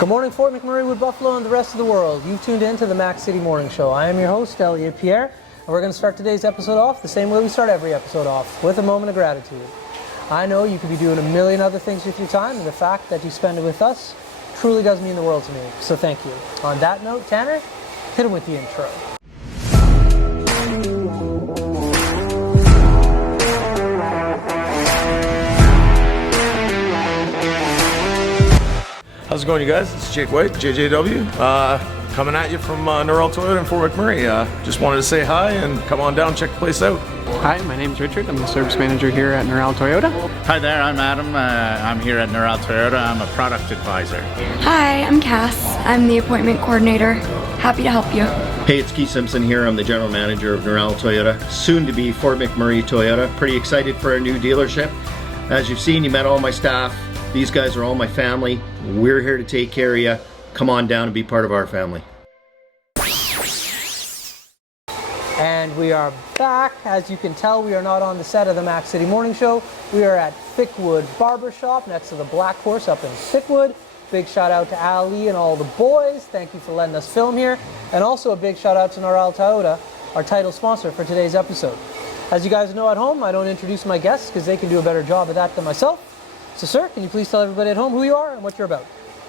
Good morning, Fort McMurray, Wood Buffalo, and the rest of the world. You've tuned in to the Mac City Morning Show. I am your host, Elliot Pierre, and we're going to start today's episode off the same way we start every episode off, with a moment of gratitude. I know you could be doing a million other things with your time, and the fact that you spend it with us truly does mean the world to me, so thank you. On that note, Tanner, hit him with the intro. How's it going, you guys? It's Jake White, JJW, coming at you from Norrell Toyota in Fort McMurray. Just wanted to say hi and come on down, check the place out. Hi, my name's Richard. I'm the service manager here at Norrell Toyota. Hi there, I'm Adam. I'm here at Norrell Toyota. I'm a product advisor. Hi, I'm Cass. I'm the appointment coordinator. Happy to help you. Hey, it's Keith Simpson here. I'm the general manager of Norrell Toyota, soon to be Fort McMurray Toyota. Pretty excited for our new dealership. As you've seen, you met all my staff. These guys are all my family. We're here to take care of you. Come on down and be part of our family. And we are back. As you can tell, we are not on the set of the Mac City Morning Show. We are at Thickwood Barbershop next to the Black Horse up in Thickwood. Big shout out to Ali and all the boys. Thank you for letting us film here. And also a big shout out to Norrell Toyota, our title sponsor for today's episode. As you guys know at home, I don't introduce my guests because they can do a better job of that than myself. So sir, can you please tell everybody at home who you are and what you're about?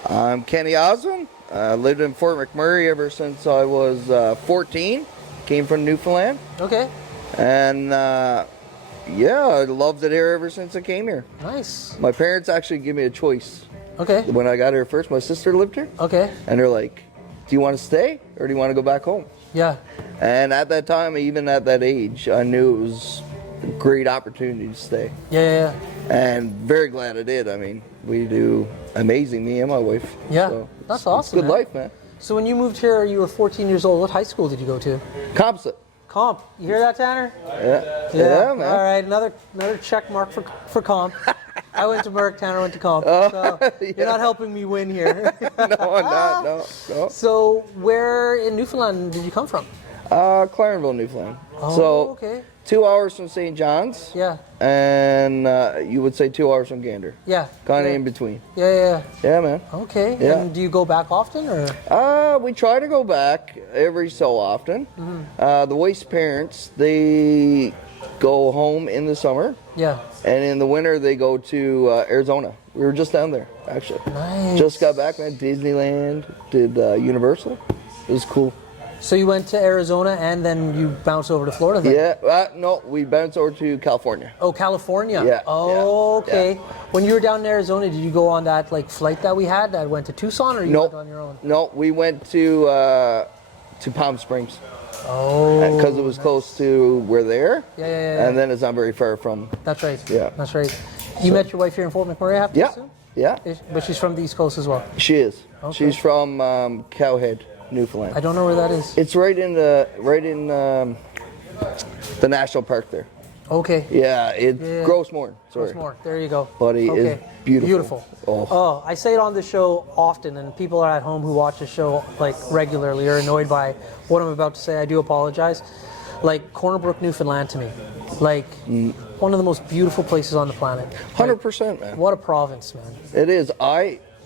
I'm Kenny Osmond. I lived in Fort McMurray ever since I was 14. Came from Newfoundland. Okay. And yeah, I loved it here ever since I came here. Nice. My parents actually gave me a choice. Okay. When I got here first, my sister lived here. Okay. And they're like, do you want to stay or do you want to go back home? Yeah. And at that time, even at that age, I knew it was a great opportunity to stay. Yeah. And very glad I did. I mean, we do amazing, me and my wife. Yeah, so that's awesome. It's good life, man. So when you moved here, you were 14 years old. What high school did you go to? Composite. Comp. You hear that, Tanner? Yeah, man. All right, another check mark for Comp. I went to Merck, Tanner went to Comp. So you're not helping me win here. No, I'm not. No. So where in Newfoundland did you come from? Clarenville, Newfoundland. Oh, so, okay. 2 hours from St. John's. Yeah. And you would say 2 hours from Gander. Yeah. Kind of in between. Yeah. Yeah, man. Okay. Yeah. And do you go back often, or? We try to go back every so often. Mm-hmm. The wife's parents, they go home in the summer. Yeah. And in the winter, they go to Arizona. We were just down there, actually. Nice. Just got back, man. Disneyland, did Universal. It was cool. So you went to Arizona and then you bounced over to Florida then? Yeah, no, we bounced over to California. Oh, California. Yeah. Oh, yeah, okay. yeah. When you were down in Arizona, did you go on that flight that we had that went to Tucson, or you went on your own? No, we went to Palm Springs. Oh. Because it was close to where they're. Yeah. And then it's not very far from. That's right. Yeah. That's right. You met your wife here in Fort McMurray, I have to assume? Yeah. But she's from the East Coast as well. She is. Okay. She's from Cowhead, Newfoundland. I don't know where that is. It's right in the national park there. Okay. Yeah, Grossmore. Sorry. Grossmore. There you go. Buddy is beautiful. Oh, I say it on the show often, and people are at home who watch the show regularly are annoyed by what I'm about to say. I do apologize. Corner Brook, Newfoundland, to me, one of the most beautiful places on the planet. 100%, man. What a province, man. It is.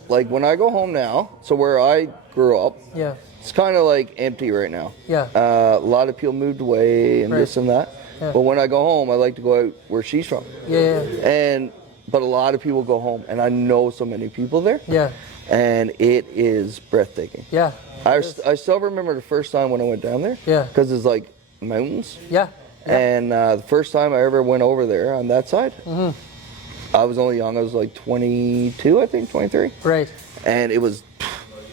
When I go home now, so where I grew up, Yeah. it's kind of empty right now. Yeah. A lot of people moved away and this and that. Yeah. But when I go home, I like to go out where she's from. Yeah. But a lot of people go home, and I know so many people there. Yeah. And it is breathtaking. Yeah. I still remember the first time when I went down there. Yeah. Because it's mountains. Yeah. And the first time I ever went over there on that side, I was only young. I was 22, I think, 23. Right. And I was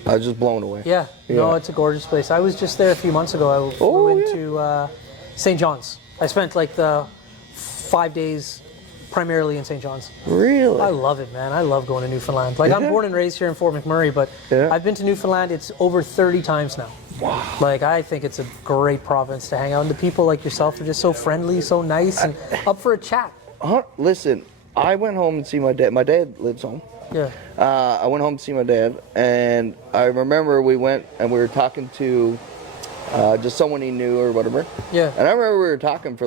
just blown away. Yeah. No, it's a gorgeous place. I was just there a few months ago. I flew into St. John's. I spent the 5 days primarily in St. John's. Really? I love it, man. I love going to Newfoundland. I'm born and raised here in Fort McMurray, but I've been to Newfoundland. It's over 30 times now. Wow. I think it's a great province to hang out. And the people like yourself are just so friendly, so nice, and up for a chat. Listen, I went home and see my dad. My dad lives home. Yeah. I went home to see my dad, and I remember we went and we were talking to just someone he knew or whatever. Yeah. And I remember we were talking for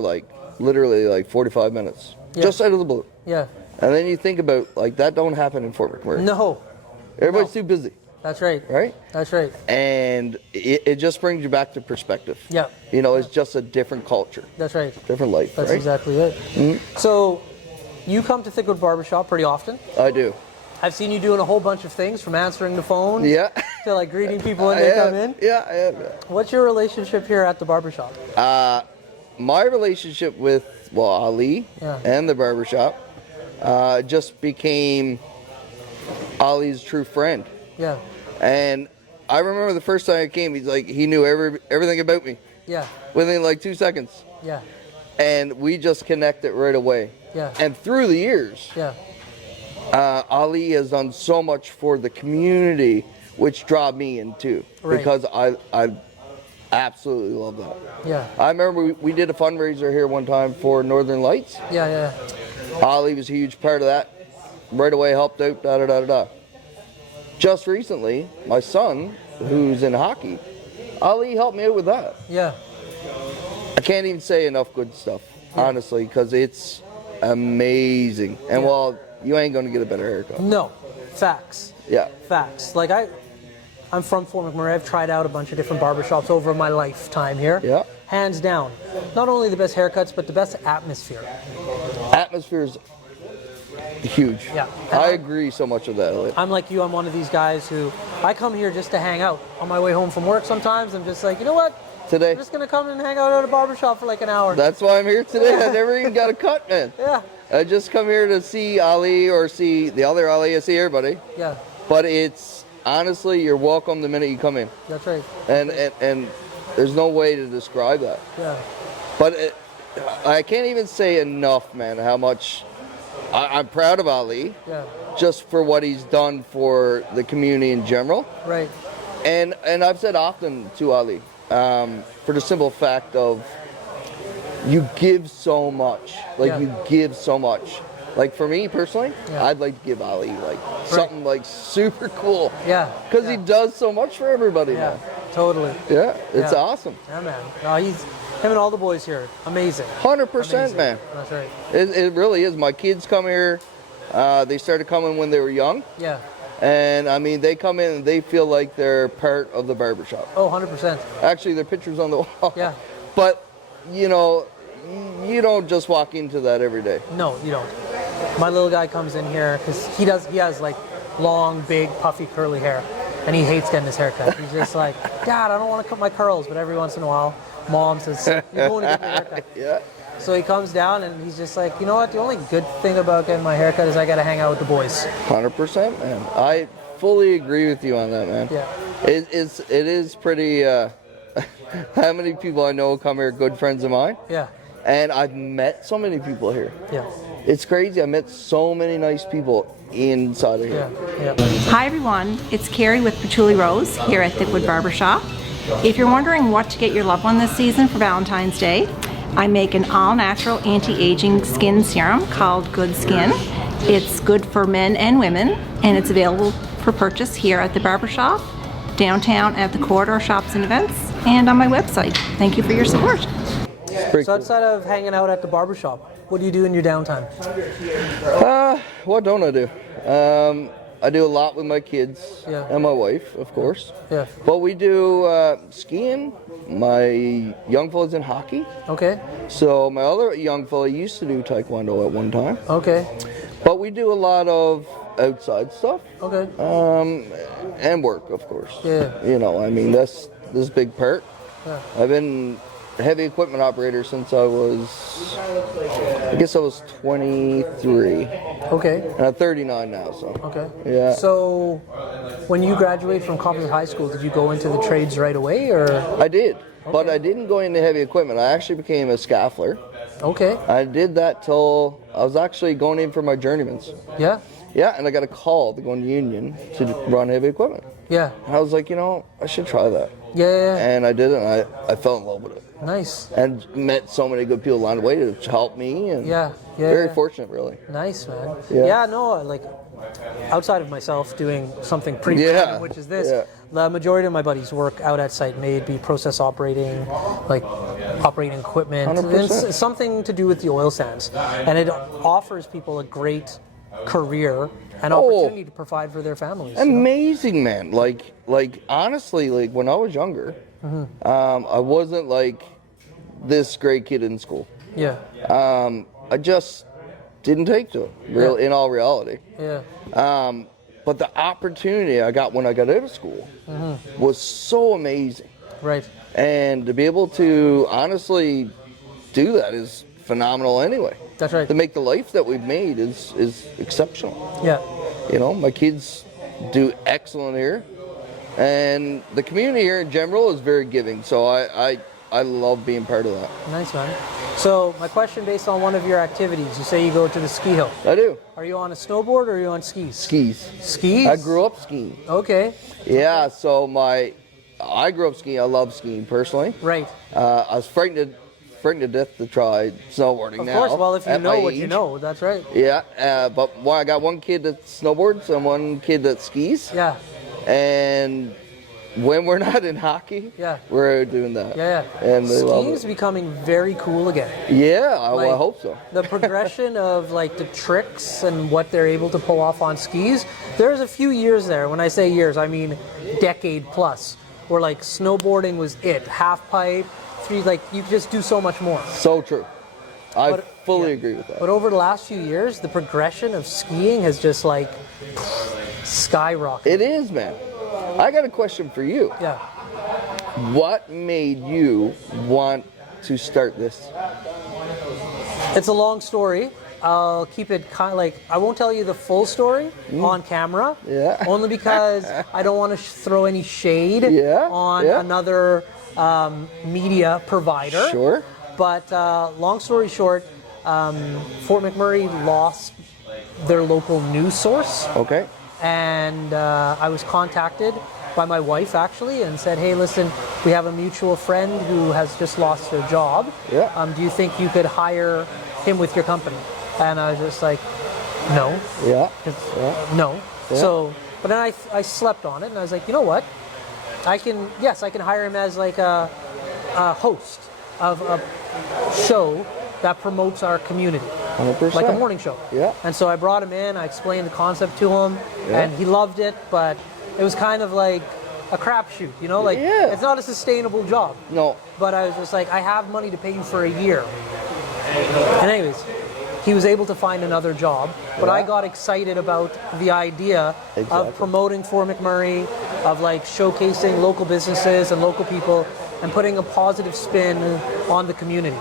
literally 45 minutes, just out of the blue. Yeah. And then you think about that don't happen in Fort McMurray. No. Everybody's too busy. That's right. Right? That's right. And it just brings you back to perspective. Yeah. You know, it's just a different culture. That's right. Different life, That's right? exactly it. Mm-hmm. So, you come to Thickwood Barbershop pretty often. I do. I've seen you doing a whole bunch of things, from answering the phone Yeah. to like greeting people when they come in. Yeah, I am. Yeah. What's your relationship here at the barbershop? My relationship with, Ali and the barbershop just became Ali's true friend. Yeah. And I remember the first time I came, he knew everything about me Yeah. within like 2 seconds. Yeah. And we just connected right away. Yeah. And through the years, Yeah. Ali has done so much for the community, which drew me in too. Right. Because I absolutely love that. Yeah. I remember we did a fundraiser here one time for Northern Lights. Yeah. Yeah. Ali was a huge part of that. Right away helped out, da-da-da-da-da. Just recently, my son, who's in hockey, Ali helped me out with that. Yeah. I can't even say enough good stuff, honestly, because it's amazing. And well, you ain't gonna get a better haircut. No. Facts. Yeah. Facts. Like I'm from Fort McMurray. I've tried out a bunch of different barbershops over my lifetime here. Yeah. Hands down. Not only the best haircuts, but the best atmosphere. Atmosphere's huge. Yeah. I agree so much with that, Elliot. I'm like you. I'm one of these guys who I come here just to hang out. On my way home from work sometimes, I'm just like, you know what? Today. I'm just going to come and hang out at a barbershop for like an hour. That's why I'm here today. I never even got a cut, man. Yeah. I just come here to see Ali or see the other Ali. I see everybody. Yeah. But it's, honestly, you're welcome the minute you come in. That's right. And there's no way to describe that. Yeah. But I can't even say enough, man, how much I'm proud of Ali. Yeah. Just for what he's done for the community in general. Right. And I've said often to Ali, for the simple fact of you give so much. Like you give so much. Like for me personally, I'd like to give Ali like something like super cool. Yeah. Because he does so much for everybody. Yeah. Man. Totally. Yeah. It's awesome. Yeah, man. No, him and all the boys here, amazing. 100%, man. That's right. It really is. My kids come here. They started coming when they were young. Yeah. And I mean, they come in and they feel like they're part of the barbershop. Oh, 100%. Actually, their pictures on the wall. Yeah. But, you know, you don't just walk into that every day. No, you don't. My little guy comes in here because he has like long, big, puffy, curly hair. And he hates getting his hair cut. He's just like, Dad, I don't want to cut my curls. But every once in a while, Mom says, you're going to get your haircut. Yeah. So he comes down and he's just like, you know what? The only good thing about getting my haircut is I got to hang out with the boys. 100%, man. I fully agree with you on that, man. Yeah. It is pretty, how many people I know come here, good friends of mine. Yeah. And I've met so many people here. Yeah. It's crazy. I met so many nice people inside of here. Yeah. Hi everyone, it's Carrie with Patchouli Rose here at Thickwood Barbershop. If you're wondering what to get your loved one this season for Valentine's Day, I make an all-natural anti-aging skin serum called Good Skin. It's good for men and women, and it's available for purchase here at the barbershop, downtown at the corridor shops and events, and on my website. Thank you for your support. So outside of hanging out at the barbershop, what do you do in your downtime? What don't I do? I do a lot with my kids and my wife, of course. Yeah. But we do skiing. My young fella's in hockey. Okay. So my other young fella used to do taekwondo at one time. Okay. But we do a lot of outside stuff. Okay. And work, of course. Yeah. You know, I mean, this is a big part. Yeah. I've been a heavy equipment operator since I was 23. Okay. And I'm 39 now, so. Okay. Yeah. So when you graduated from Composite High School, did you go into the trades right away, or? I did, but I didn't go into heavy equipment. I actually became a scaffler. Okay. I did that till I was actually going in for my journeyman's. Yeah. Yeah, and I got a call to go in union to run heavy equipment. Yeah. I was like, you know, I should try that. Yeah. And I did it, and I fell in love with it. Nice. And met so many good people along the way to help me. And very fortunate, really. Nice, man. Yeah. Yeah, no, like, outside of myself doing something pretty random, which is this, the majority of my buddies work out at site, may it be process operating, like operating equipment. 100%. It's something to do with the oil sands. And it offers people a great career and opportunity to provide for their families. Amazing, man. Like honestly, like when I was younger, I wasn't like this great kid in school. Yeah. I just didn't take to it, in all reality. Yeah. But the opportunity I got when I got out of school was so amazing. Right. And to be able to honestly do that is phenomenal anyway. That's right. To make the life that we've made is exceptional. Yeah. You know, my kids do excellent here. And the community here in general is very giving. So I love being part of that. Nice, man. So my question based on one of your activities, you say you go to the ski hill. I do. Are you on a snowboard or are you on skis? Skis. Skis? I grew up skiing. Okay. Yeah, so I grew up skiing. I love skiing personally. Right. I was frightened to death to try snowboarding now. Of course, well, if you at know my what age. you know, that's right. Yeah, but I got one kid that snowboards and one kid that skis. Yeah. And when we're not in hockey, we're out doing that. Yeah. And they love Skiing's it. becoming very cool again. Yeah, I Like, hope so. The progression of like the tricks and what they're able to pull off on skis. There's a few years there. When I say years, I mean decade plus, where like snowboarding was it. Half pipe, like you just do so much more. So true. I fully agree with that. But over the last few years, the progression of skiing has just like skyrocketed. It is, man. I got a question for you. Yeah. What made you want to start this? It's a long story. I'll keep it kind of like, I won't tell you the full story on camera. Yeah. Only because I don't want to throw any shade on another media provider. Sure. But long story short, Fort McMurray lost their local news source. Okay. And I was contacted by my wife actually and said, hey, listen, we have a mutual friend who has just lost their job. Yeah. Do you think you could hire him with your company? And I was just like, no. Yeah. No. Yeah. So, but then I slept on it and I was like, you know what? I can hire him as like a host of a show that promotes our community. 100%. Like a morning show. Yeah. And so I brought him in, I explained the concept to him, and he loved it, but it was kind of like a crapshoot, you know? Like, it's not a sustainable job. No. But I was just like, I have money to pay you for a year. And anyways, he was able to find another job, but I got excited about the idea of promoting Fort McMurray, of like showcasing local businesses and local people, and putting a positive spin on the community.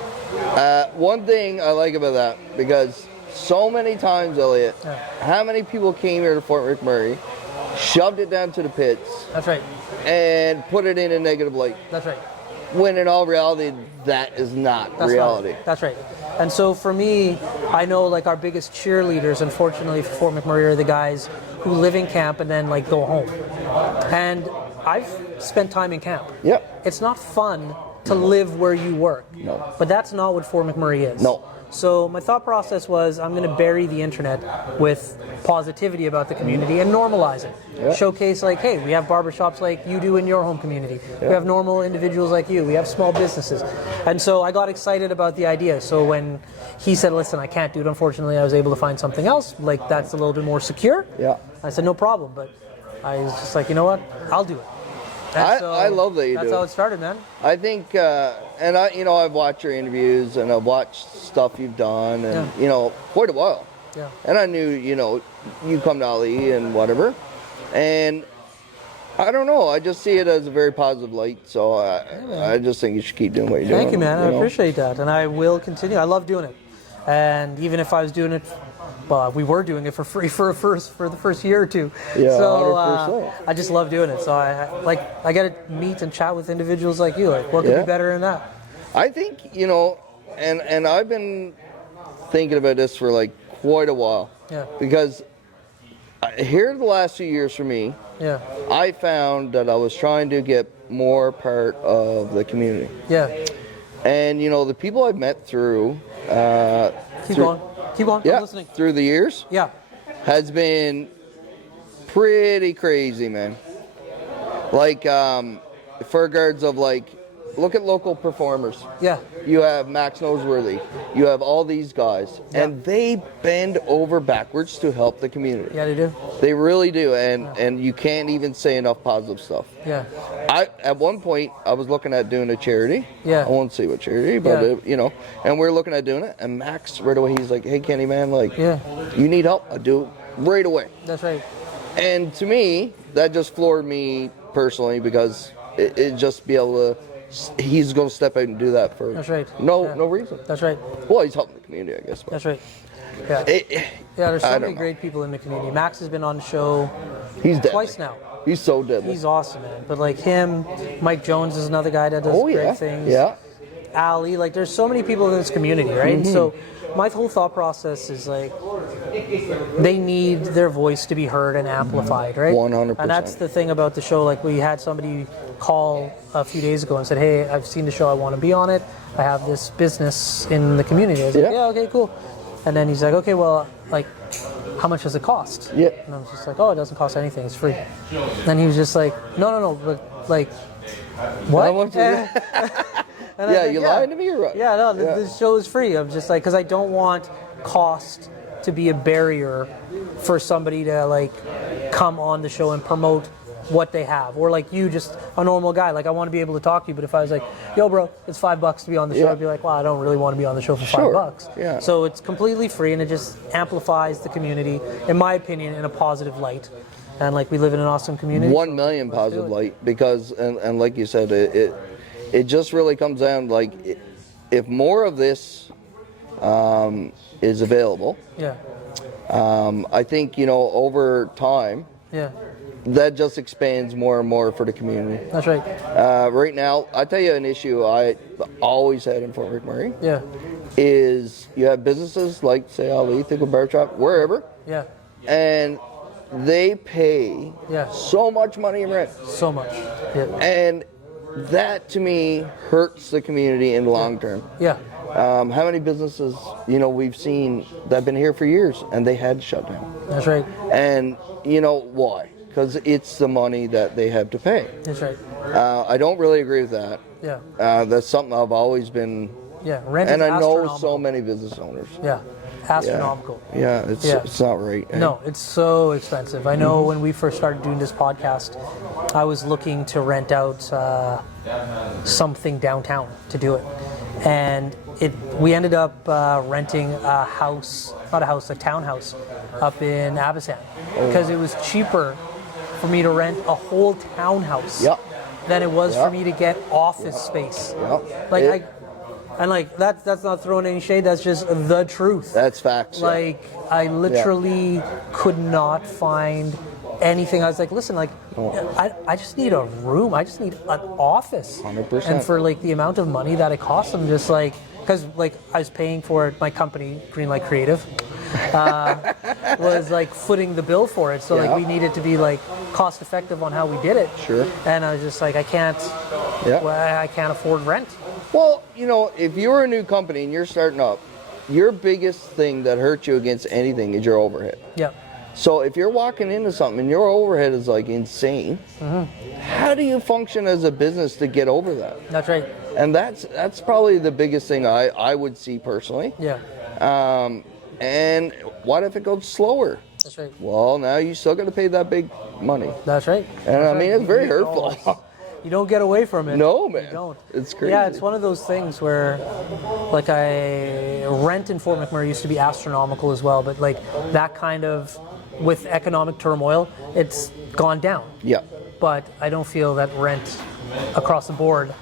One thing I like about that, because so many times, Elliot, how many people came here to Fort McMurray, shoved it down to the pits. That's right. And put it in a negative light. That's right. When in all reality, that is not reality. That's right. And so for me, I know like our biggest cheerleaders, unfortunately for Fort McMurray, are the guys who live in camp and then like go home. And I've spent time in camp. Yep. It's not fun to live where you work. No. But that's not what Fort McMurray is. No. So my thought process was I'm going to bury the internet with positivity about the community and normalize it. Yeah. Showcase like, hey, we have barbershops like you do in your home community. We have normal individuals like you. We have small businesses. And so I got excited about the idea. So when he said, listen, I can't do it, unfortunately, I was able to find something else, like that's a little bit more secure. Yeah. I said, no problem. But I was just like, you know what? I'll do it. I love that you do it. That's how it started, man. I think, and I've watched your interviews and I've watched stuff you've done, and quite a while. Yeah. And I knew, you come to Ali and whatever, and I don't know. I just see it as a very positive light. So I just think you should keep doing what you're doing. Thank you, man. I appreciate that, and I will continue. I love doing it, and even if I was doing it. Well, we were doing it for free for the first year or two. Yeah, so 100%. I just love doing it. So I get to meet and chat with individuals like you. Like, what could be better than that? I think and I've been thinking about this for like quite a while. Yeah. Because here the last few years for me, I found that I was trying to get more part of the community. Yeah. And the people I've met through. Keep on. Yeah, I'm listening. through the years. Yeah. Has been pretty crazy, man. Like, for regards of like look at local performers. Yeah. You have Max Noseworthy. You have all these guys, and they bend over backwards to help the community. Yeah, they do. They really do, and you can't even say enough positive stuff. Yeah. At one point, I was looking at doing a charity. Yeah. I won't say what charity, but Yeah. you know, and we're looking at doing it. And Max right away, he's like, "Hey, Kenny, man, like, Yeah. you need help? I do it right away." That's right. And to me, that just floored me personally because it just be able to. He's going to step out and do that for. That's right. No, Yeah. no reason. That's right. Well, he's helping the community, I guess. But That's right. Yeah. Yeah, there's so many great people in the community. Max has been on the show He's deadly. twice now. He's so deadly. He's awesome, man. But like him, Mike Jones is another guy that does Oh great yeah. things. Yeah. Ali, like there's so many people in this community, right? And so my whole thought process is like they need their voice to be heard and amplified, right? 100%. And that's the thing about the show. Like we had somebody call a few days ago and said, "Hey, I've seen the show. I want to be on it. I have this business in the community." I was like, "Yeah, okay, cool." And then he's like, "Okay, well, like, how much does it cost?" Yeah. And I was just like, "Oh, it doesn't cost anything. It's free." Then he was just like, "No, but like, what?" How much is it? And I was Yeah, like, you lying to me or what? Yeah, no, Yeah. this show is free. I'm just like, because I don't want cost to be a barrier for somebody to like come on the show and promote what they have, or like you, just a normal guy. Like I want to be able to talk to you, but if I was like, "Yo, bro, it's $5 to be on the show," Yeah. I'd be like, "Well, I don't really want to be on the show for Sure. $5." Yeah. So it's completely free, and it just amplifies the community, in my opinion, in a positive light. And like we live in an awesome community. 1 million so let's do positive it. light because and like you said, it just really comes down like if more of this is available, Yeah. I think over time Yeah. that just expands more and more for the community. That's right. Right now, I tell you an issue I always had in Fort McMurray Yeah. is you have businesses like say Ali, Thickwood Barbershop, wherever, Yeah. and they pay Yeah. so much money in rent. So much. Yeah. And that to me hurts the community in the long term. Yeah. How many businesses, we've seen that have been here for years and they had to shut down. That's right. And why? Because it's the money that they have to pay. That's right. I don't really agree with that. Yeah. That's something I've always been, Yeah. Rent and is I know astronomical. so many business owners. Yeah. Astronomical. Yeah, Yeah. it's not right. eh? No, it's so expensive. I know when we first started doing this podcast, I was looking to rent out something downtown to do it. And we ended up renting a house, not a house, a townhouse up in Abisan because it was cheaper for me to rent a whole townhouse Yep. than it was Yep. for me to get office space. Yep. Like that's not throwing any shade. That's just the truth. That's facts. yeah. Like I literally could not find anything. I was like, listen, like I just need a room. I just need an office. 100%. And for like the amount of money that it costs, I'm just like, because like I was paying for it, my company, Greenlight Creative, was like footing the bill for it. So like Yeah. we needed to be like cost effective on how we did it. Sure. And I was just like, I can't afford rent. Well, if you're a new company and you're starting up, your biggest thing that hurts you against anything is your overhead. Yeah. So if you're walking into something and your overhead is like insane, how do you function as a business to get over that? That's right. And that's probably the biggest thing I would see personally. Yeah. And what if it goes slower? That's right. Well, now you still got to pay that big money. That's right. And That's I mean, right. it's very You hurtful. You don't get away from it. No, man. You don't. It's crazy. Yeah, it's one of those things where, like, rent in Fort McMurray used to be astronomical as well, but like that kind of, with economic turmoil, it's gone down. Yeah. But I don't feel that rent across the board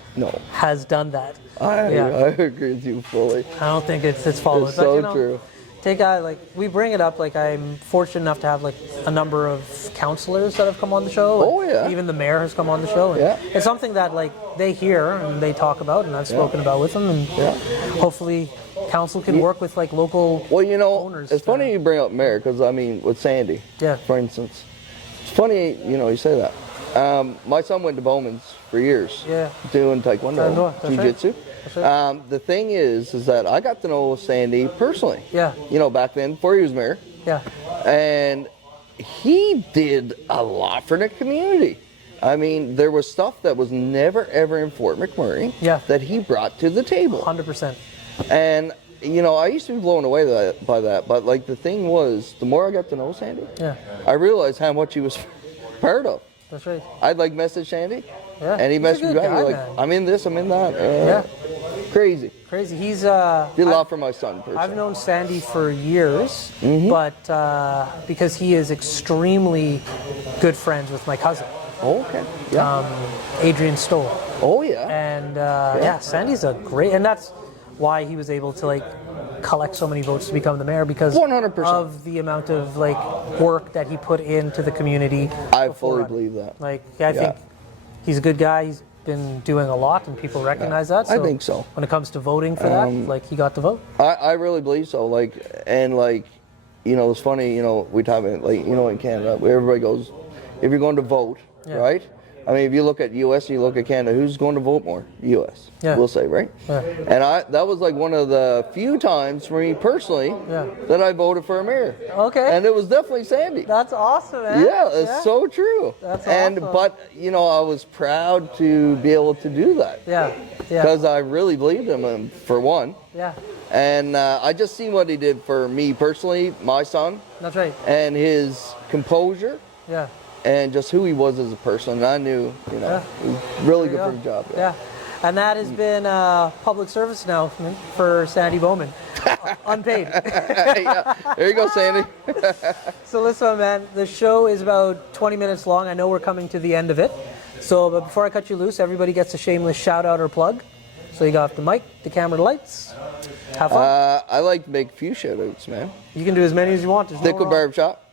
has done that. I agree with you fully. I don't think it's followed. It's But, so true. We bring it up, like I'm fortunate enough to have like a number of counselors that have come on the show. Oh, yeah. Even the mayor has come on the show. And Yeah. it's something that like they hear and they talk about, and I've spoken about with them, and hopefully council can work with like local owners. It's funny you bring up mayor because I mean with Sandy, for instance, it's funny you say that. My son went to Bowman's for years, doing taekwondo, That's jiu-jitsu. right. That's right. The thing is that I got to know Sandy personally. Yeah. Back then before he was mayor. Yeah. And he did a lot for the community. I mean, there was stuff that was never ever in Fort McMurray that he brought to the table. 100%. And you know, I used to be blown away by that. But like the thing was, the more I got to know Sandy, I realized how much he was part of. That's right. I'd like message Sandy, and he He's a messaged me good back. guy, He's like, man. I'm in this, I'm in that. Crazy. Crazy. He's did a lot for my son. Personally. I've known Sandy for years, Mm-hmm. but because he is extremely good friends with my cousin. Oh, okay. Adrian Stoll. Oh yeah. And Sandy's a great, and that's why he was able to like collect so many votes to become the mayor, because 100%. of the amount of like work that he put into the community. I fully believe that. Like I think he's a good guy. He's been doing a lot, and people recognize that. So I think so. When it comes to voting for that, like he got the vote. I really believe so. Like, and like, you know, it's funny. You know, we talk about like, you know, in Canada, where everybody goes, if you're going to vote, right? I mean, if you look at U.S. and you look at Canada, who's going to vote more? U.S. We'll say, right? And that was like one of the few times for me personally that I voted for a mayor. Okay. And it was definitely Sandy. That's awesome, man. Yeah, it's so true. That's and awesome. But you know, I was proud to be able to do that. Yeah. Because I really believed in him, for one. Yeah. And I just seen what he did for me personally, my son. That's right. And his composure. Yeah. And just who he was as a person. And I knew, you know, he was really good for the job. Yeah. And that has been a public service announcement for Sandy Bowman. Unpaid. There you go, Sandy. So listen, man, the show is about 20 minutes long. I know we're coming to the end of it. So, but before I cut you loose, everybody gets a shameless shout out or plug. So you got the mic, the camera, the lights. Have fun. I like to make a few shout outs, man. You can do as many as you want. Thickwood Barbershop.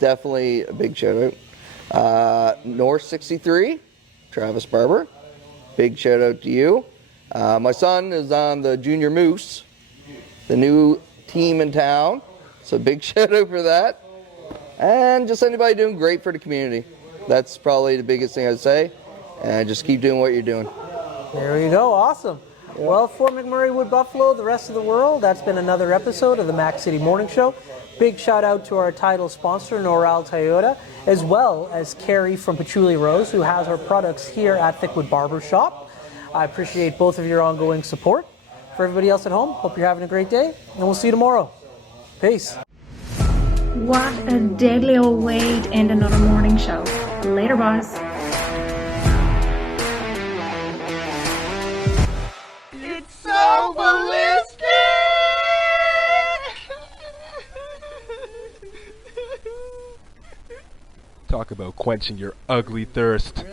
Definitely a big shout out. North 63, Travis Barber. Big shout out to you. My son is on the Junior Moose, the new team in town. So big shout out for that. And just anybody doing great for the community. That's probably the biggest thing I'd say. And just keep doing what you're doing. There you go. Awesome. Yeah. Well, Fort McMurray, Wood Buffalo, the rest of the world, that's been another episode of the Mac City Morning Show. Big shout out to our title sponsor, Noral Toyota, as well as Carrie from Patchouli Rose, who has her products here at Thickwood Barbershop. I appreciate both of your ongoing support. For everybody else at home, hope you're having a great day, and we'll see you tomorrow. Peace. What a deadly old way to end another morning show. Later, boys. It's so ballistic! Talk about quenching your ugly thirst.